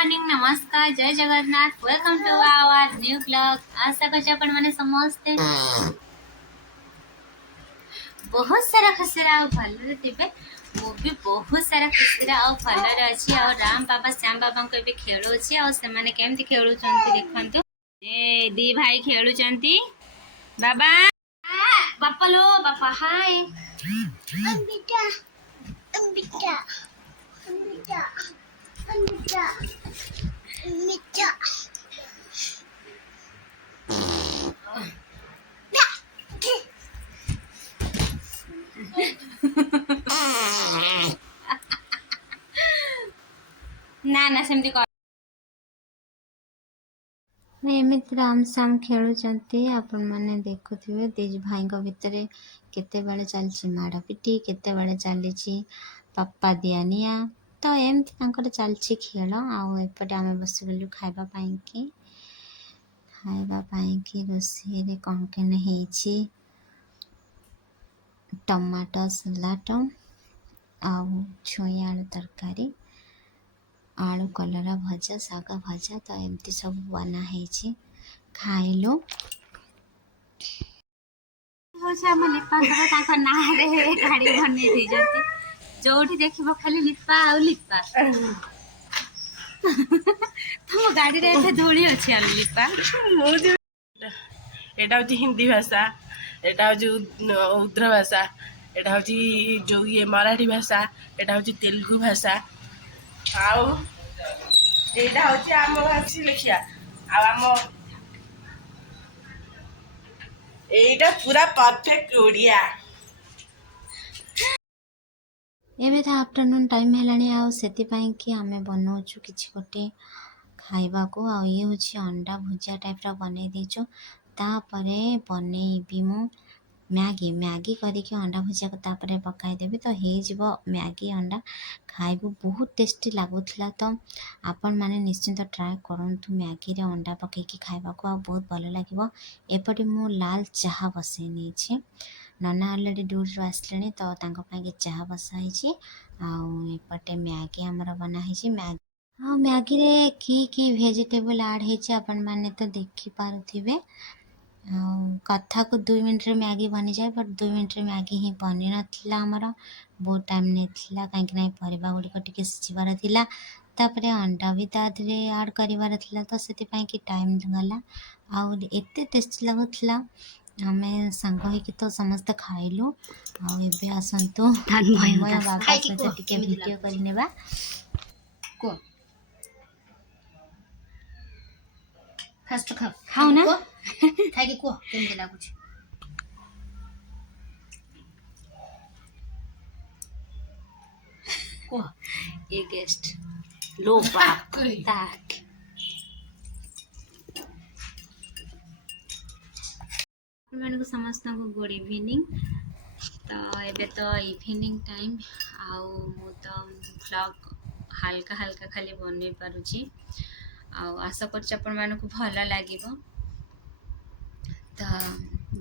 Morning नमस्कार जय Jagannath welcome to our new blog. आशा करछे आपण माने समस्ते बहुत सारा खुशीरा और भलरे थिबे। मु भी बहुत सारा खुशीरा और भलरे अछि और राम बाबा श्याम बाबा को भी खेळो अछि और से माने केमति खेळु चंती देखंतु। ए दी भाई खेळु चंती। बाबा बापा लो बापा हाय अंबिका अंबिका अंबिका अंबिका अंबिका ना ना सेमती कर एमती राम श्याम खेलुंट आपण मैंने देखुवे दिज भाई भितर केते चलची माड़पिटी केते चली पापा दिया निया तो एमती चलची खेल आउपटे आम बसगलु खावाई रोषे कौन कन है टमाटो सलाड आउ छुई आलू तरकारी आलू कलरा भजा शाग भजा तो एमती सब बना है खाइलु। गाड़ी बन जो देख खाली लिपा आ लिपा तुम गाड़ी रे धूली अच्छी आलू लिपा एटा हूँ हिंदी भाषा एटा हूँ उर्दू भाषा एटा हूँ जो ये मराठी भाषा एटा हूँ तेलुगु भाषा आउ एटा हूँ आम भाषी लिखिया आम एटा पूरा परफेक्ट ओडिया। एबे तो आफ्टरनून टाइम है कि आम बनाऊँ कि गोटे खाइबा को ये हूँ अंडा भुजिया टाइप बनई देचु तापरे बनईबी मु मैगी मैगी करके अंडा भुजिया को तापरे पकाईदेवी तो हो मैगी अंडा खाइबू बहुत टेस्टी लगुला तो आपण मैंने निश्चिंत ट्राए करूँ मैगी रे अंडा पकईकी खाइबा को बहुत भल लगे। एपटे मु लाल चाह बसई नहीं नना अलरेडी ड्यूटी आसले तो चाह बसाई आउपटे मैगी आमर बनाई मैगी हाँ मैगी रे की वेजिटेबल ऐड होती आपण मैंने तो देखी पारुथिबे कथा को 2 मिनट रे मैगी बनी जाए बट 2 मिनट रे मैगी ही बनी नथिला हमर बहुत टाइम नहीं कहीं परिबा गुड़िक टिके सिझिबार थिला तापरे अंडा भी तादरे ऐड करिवार थिला तो से कि टाइम गला आउ एते टेस्टी लगुला आमे सांग होइकी तो समस्त खाइलु आबे आसंतु बाबा सहित टिके वीडियो करनेबा को फास्ट खाओ ना खाइके को केमते लागुछि को ए गेस्ट लो बाप ताक को समस्त को गुड इवनिंग तो एबे तो इवनिंग टाइम आउ मु तो व्लॉग हल्का हल्का खाली बनै पारुछि आशा करछि आपण मानकु भल लागिबो तो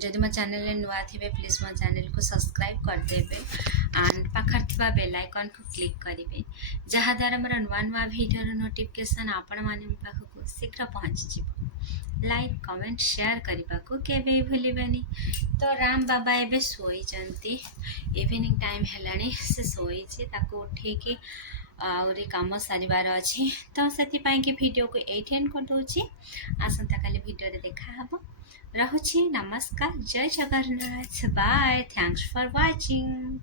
जदि मो चैनल नुआ थे प्लीज मो चैनल को सब्सक्राइब करदेवे एंड पाखर थी बेल आइकन को क्लिक करेंगे जहाँद्वारा मोर नुआ नुआ वीडियो नोटिफिकेशन आपण मान पाखक शीघ्र पहुँची लाइक कमेंट शेयर करने को केवे भूलबेनि। तो राम बाबा एबे शोइचंती इवनिंग टाइम हेलानी से शोइचे ताको उठेकी आउरी काम सारिबार अच्छी तो से कि वीडियो को एट एंड कर दूची आसंता काली वीडियो रे देखा हबो रहुछि नमस्कार जय Jagannath bye thanks for watching.